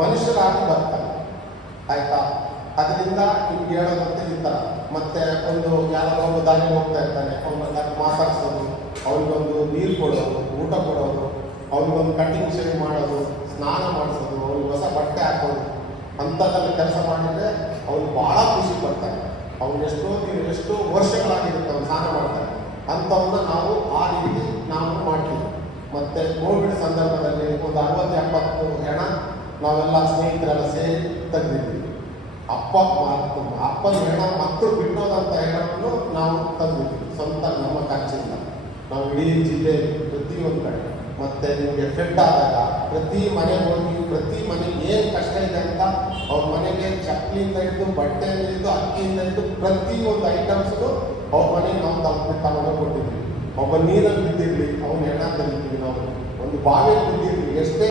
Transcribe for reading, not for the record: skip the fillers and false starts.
ಮನುಷ್ಯರಾಗಿ ಬರ್ತಾರೆ. ಆಯ್ತಾ? ಅದರಿಂದ ನಿಮ್ಗೆ ಹೇಳೋದಂತೆ ಈ ಥರ. ಮತ್ತೆ ಒಂದು ಯಾರೋ ಒಬ್ಬ ದಾರಿ ಹೋಗ್ತಾ ಇರ್ತಾನೆ, ಅವ್ನ ಮಾತಾಡ್ಸೋದು, ಅವ್ರಿಗೊಂದು ನೀರು ಕೊಡೋದು, ಊಟ ಕೊಡೋದು, ಅವ್ರಿಗೊಂದು ಕಟಿಂಗ್ ಶೇವ್ ಮಾಡೋದು, ಸ್ನಾನ ಮಾಡಿಸೋದು, ಅವ್ರಿಗೆ ಹೊಸ ಬಟ್ಟೆ ಹಾಕೋದು, ಅಂಥದ್ದೆಲ್ಲ ಕೆಲಸ ಮಾಡಿದರೆ ಅವ್ರು ಭಾಳ ಖುಷಿ ಪಡ್ತಾರೆ. ಅವ್ನು ಎಷ್ಟೋ ವರ್ಷಗಳಾಗಿರುತ್ತೆ ಅವ್ನು ಸ್ನಾನ ಮಾಡ್ತಾರೆ. ಅಂಥವನ್ನ ನಾವು ಆ ರೀತಿ ನಾವು ಮಾಡ್ತೀವಿ. ಮತ್ತು ಕೋವಿಡ್ ಸಂದರ್ಭದಲ್ಲಿ ಒಂದು 60-70 ಹೆಣ ನಾವೆಲ್ಲ ಸ್ನೇಹಿತರೆಲ್ಲ ಸೇರಿ ತೆಗೆದಿದ್ದೀವಿ. ಅಪ್ಪನ ಹೆಣ ಮಕ್ಕಳು ಬಿಟ್ಟೋದಂಥ ಹೆಣವನ್ನು ನಾವು ತಂದಿದ್ದೀವಿ ಸ್ವಂತ ನಮ್ಮ ಖರ್ಚಿಂದ. ನಾವು ಇಡೀ ಜಿಲ್ಲೆ ಪ್ರತಿಯೊಂದು ಕಡೆ ಮತ್ತು ನಿಮಗೆ ಎಫೆಕ್ಟ್ ಆದಾಗ ಪ್ರತಿ ಮನೆಗೆ ಹೋಗಿ ಪ್ರತಿ ಮನೆಗೆ ಏನು ಕಷ್ಟ ಇದೆ ಅಂತ ಅವ್ರ ಮನೆಗೆ ಚಪ್ಪಲಿಯಿಂದ ಹಿಡಿದು ಬಟ್ಟೆಯಿಂದ ಹಿಡಿದು ಅಕ್ಕಿಯಿಂದ ಹಿಡಿದು ಪ್ರತಿಯೊಂದು ಐಟಮ್ಸ್ಗೂ ಅವ್ರ ಮನೆಗೆ ನಾವು ತಗೊಂಡು ಕೊಟ್ಟಿದ್ದೀವಿ. ಒಬ್ಬ ನೀರಲ್ಲಿ ಬಿದ್ದಿರಲಿ ಅವ್ನ ಹೆಣ ತೆಗಿತೀವಿ, ನಾವು ಒಂದು ಬಾವಿಯಲ್ಲಿ ಬಿದ್ದಿರಲಿ, ಎಷ್ಟೇ